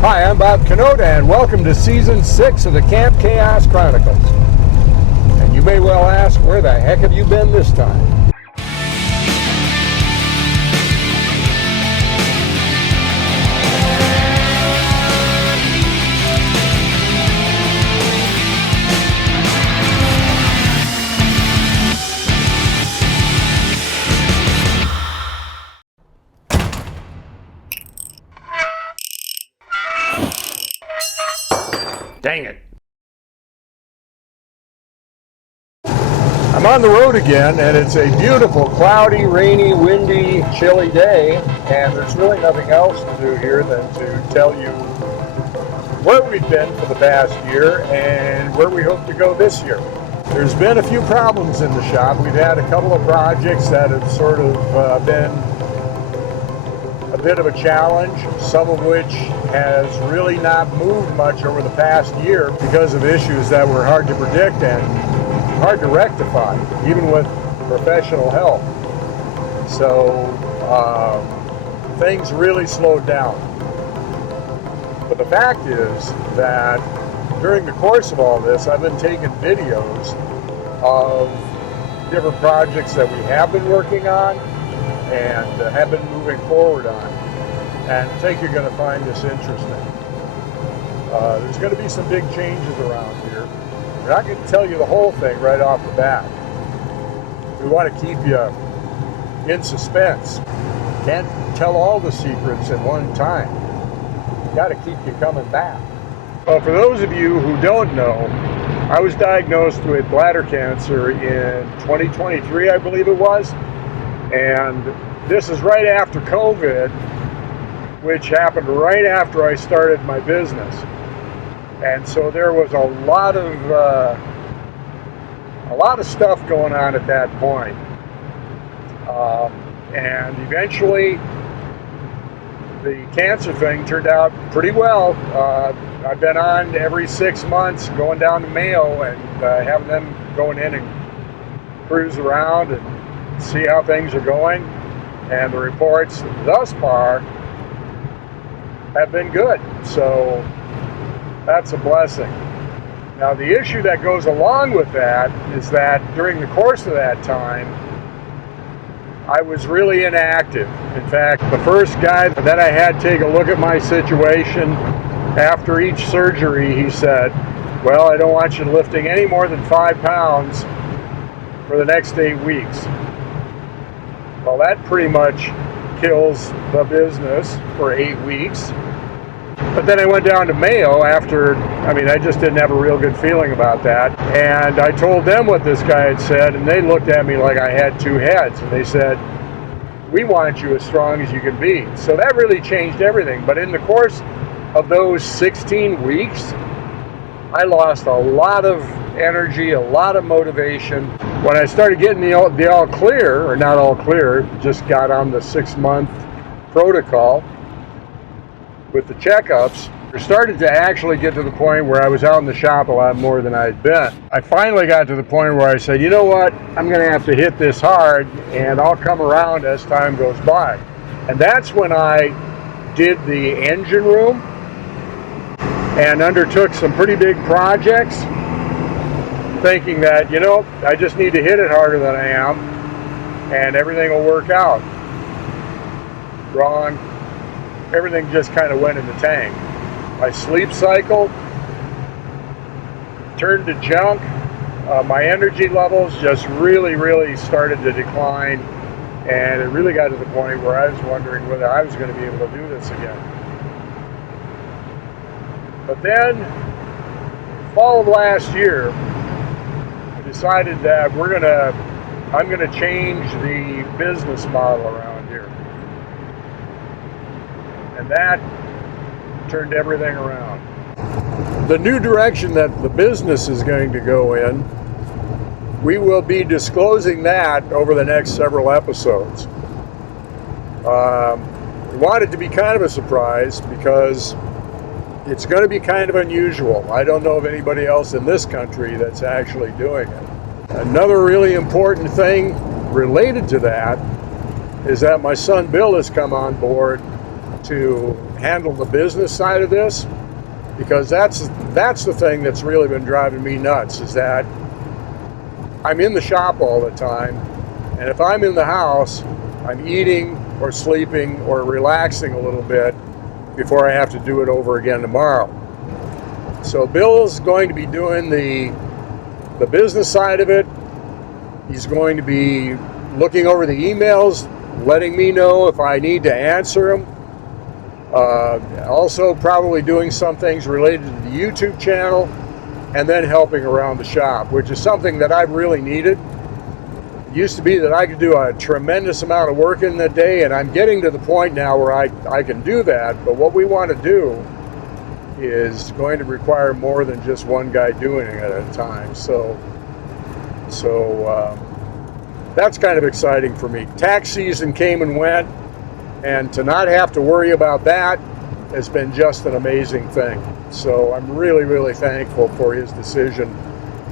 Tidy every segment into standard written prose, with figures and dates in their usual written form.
Hi, I'm Bob Canota, and welcome to Season 6 of the Camp Chaos Chronicles. And you may well ask, where the heck have you been this time? Dang it. I'm on the road again, and it's a beautiful, cloudy, rainy, windy, chilly day, and there's really nothing else to do here than to tell you where we've been for the past year and where we hope to go this year. There's been a few problems in the shop. We've had a couple of projects that have sort of been a bit of a challenge, some of which has really not moved much over the past year because of issues that were hard to predict and hard to rectify, even with professional help. So things really slowed down. But the fact is that during the course of all this, I've been taking videos of different projects that we have been working on and have been moving forward on. And I think you're going to find this interesting. There's going to be some big changes around here. We're not going to tell you the whole thing right off the bat. We want to keep you in suspense. Can't tell all the secrets at one time. Got to keep you coming back. Well, for those of you who don't know, I was diagnosed with bladder cancer in 2023, I believe it was. And this is right after COVID, which happened right after I started my business. And so there was a lot of stuff going on at that point. And eventually the cancer thing turned out pretty well. I've been on every 6 months going down to Mayo and having them going in and cruise around and see how things are going, and the reports thus far have been good, so that's a blessing. Now, the issue that goes along with that is that during the course of that time, I was really inactive. In fact, the first guy that I had take a look at my situation after each surgery, he said, well, I don't want you lifting any more than 5 pounds for the next 8 weeks. Well, that pretty much kills the business for 8 weeks. But then I went down to Mayo after, I just didn't have a real good feeling about that. And I told them what this guy had said, and they looked at me like I had two heads. And they said, we want you as strong as you can be. So that really changed everything. But in the course of those 16 weeks, I lost a lot of energy, a lot of motivation. When I started getting the all clear, or not all clear, just got on the 6-month protocol with the checkups, I started to actually get to the point where I was out in the shop a lot more than I'd been. I finally got to the point where I said, you know what, I'm going to have to hit this hard, and I'll come around as time goes by. And that's when I did the engine room and undertook some pretty big projects, thinking that, I just need to hit it harder than I am, and everything will work out. Wrong. Everything just kind of went in the tank. My sleep cycle turned to junk. My energy levels just really started to decline, and it really got to the point where I was wondering whether I was going to be able to do this again. But then, fall of last year, I decided that I'm going to change the business model around here. And that turned everything around. The new direction that the business is going to go in, we will be disclosing that over the next several episodes. We want it to be kind of a surprise because it's going to be kind of unusual. I don't know of anybody else in this country that's actually doing it. Another really important thing related to that is that my son Bill has come on board to handle the business side of this, because that's the thing that's really been driving me nuts, is that I'm in the shop all the time, and if I'm in the house, I'm eating or sleeping or relaxing a little bit before I have to do it over again tomorrow. So Bill's going to be doing the business side of it. He's going to be looking over the emails, letting me know if I need to answer them. Also probably doing some things related to the YouTube channel, and then helping around the shop, which is something that I've really needed. It used to be that I could do a tremendous amount of work in the day, and I'm getting to the point now where I can do that, but what we want to do is going to require more than just one guy doing it at a time. So that's kind of exciting for me. Tax season came and went, and to not have to worry about that has been just an amazing thing. So I'm really, really thankful for his decision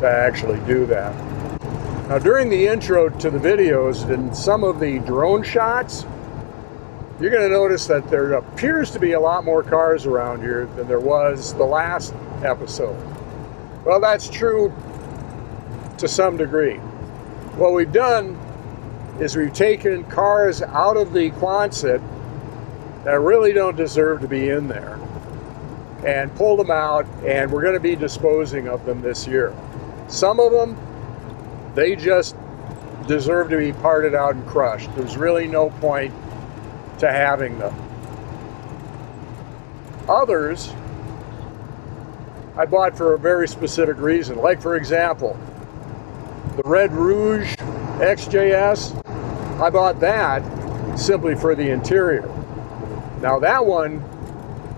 to actually do that. Now, during the intro to the videos and some of the drone shots, you're going to notice that there appears to be a lot more cars around here than there was the last episode. Well, that's true to some degree. What we've done is we've taken cars out of the Quonset that really don't deserve to be in there and pulled them out, and we're going to be disposing of them this year. Some of them, they just deserve to be parted out and crushed. There's really no point to having them. Others I bought for a very specific reason. Like, for example, the Red Rouge XJS, I bought that simply for the interior. Now that one,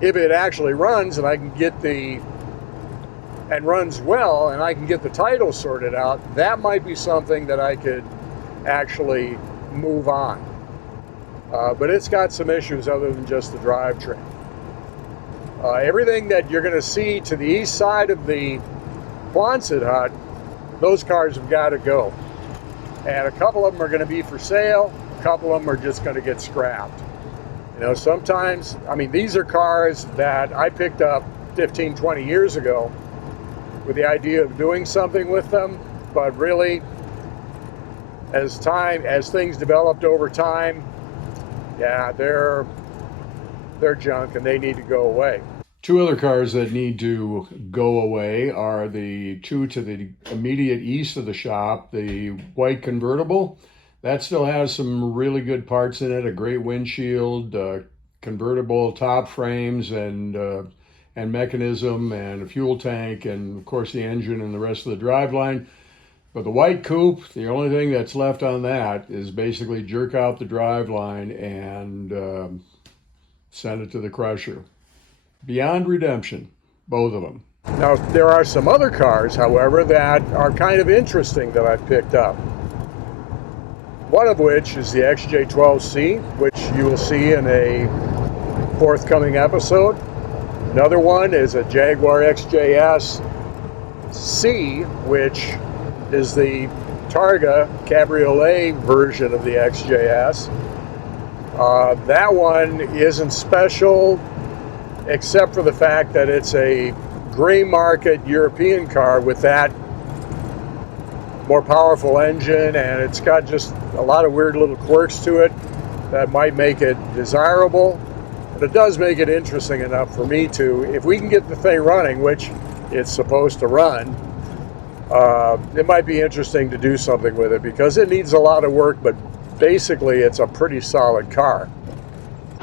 if it actually runs and I can get and runs well and I can get the title sorted out, that might be something that I could actually move on. But it's got some issues other than just the drivetrain. Everything that you're going to see to the east side of the Quonset hut, those cars have got to go. And a couple of them are going to be for sale. A couple of them are just going to get scrapped. You know, sometimes, I mean, these are cars that I picked up 15, 20 years ago with the idea of doing something with them, but really, as things developed over time, yeah, they're junk and they need to go away. Two other cars that need to go away are the two to the immediate east of the shop, the white convertible. That still has some really good parts in it, a great windshield, convertible top frames and mechanism, and a fuel tank, and of course the engine and the rest of the driveline. But the white coupe, the only thing that's left on that is basically jerk out the driveline and send it to the crusher. Beyond redemption, both of them. Now, there are some other cars, however, that are kind of interesting that I've picked up. One of which is the XJ12C, which you will see in a forthcoming episode. Another one is a Jaguar XJS C, which is the Targa Cabriolet version of the XJS. That one isn't special, except for the fact that it's a gray market European car with that more powerful engine, and it's got just a lot of weird little quirks to it that might make it desirable, but it does make it interesting enough for me to, if we can get the thing running, which it's supposed to run, it might be interesting to do something with it because it needs a lot of work, but basically it's a pretty solid car.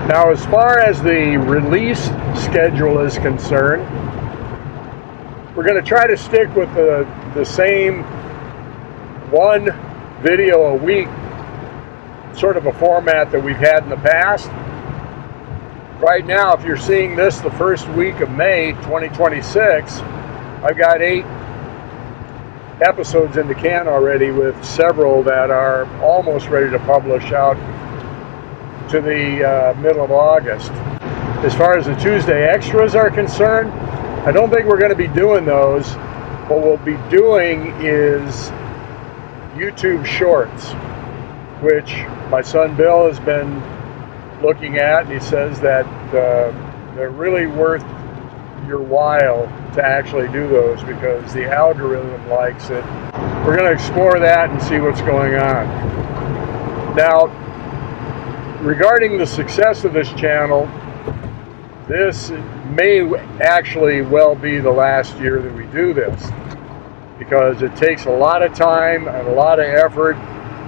Now, as far as the release schedule is concerned, we're going to try to stick with the same one video a week, sort of a format that we've had in the past. Right now, if you're seeing this the first week of May 2026, I've got 8 episodes in the can already, with several that are almost ready to publish out to the middle of August. As far as the Tuesday extras are concerned, I don't think we're going to be doing those. What we'll be doing is YouTube Shorts, which my son Bill has been looking at, and he says that they're really worth your while to actually do those because the algorithm likes it. We're going to explore that and see what's going on. Now, regarding the success of this channel, this may actually well be the last year that we do this because it takes a lot of time and a lot of effort.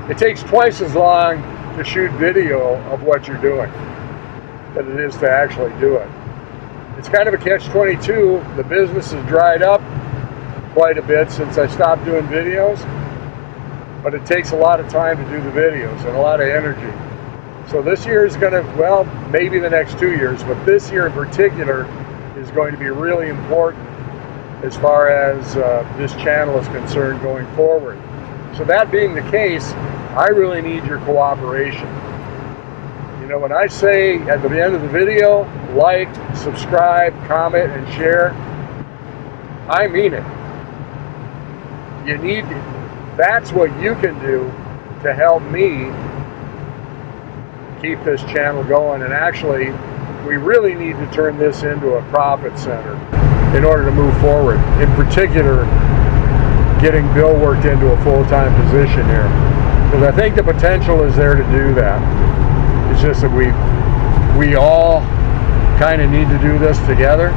It takes twice as long to shoot video of what you're doing than it is to actually do it. It's kind of a catch-22. The business has dried up quite a bit since I stopped doing videos, but it takes a lot of time to do the videos and a lot of energy. So this year is going to, well, maybe the next 2 years, but this year in particular is going to be really important as far as this channel is concerned going forward. So that being the case, I really need your cooperation. You know, when I say at the end of the video, like, subscribe, comment, and share, I mean it. You need, that's what you can do to help me keep this channel going. And actually, we really need to turn this into a profit center in order to move forward. In particular, getting Bill worked into a full-time position here. Because I think the potential is there to do that. It's just that we all kind of need to do this together.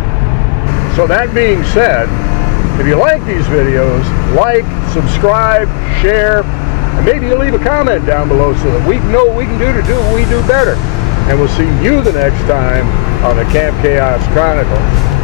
So that being said, if you like these videos, like, subscribe, share, and maybe you'll leave a comment down below so that we know what we can do to do what we do better. And we'll see you the next time on the Camp Chaos Chronicles.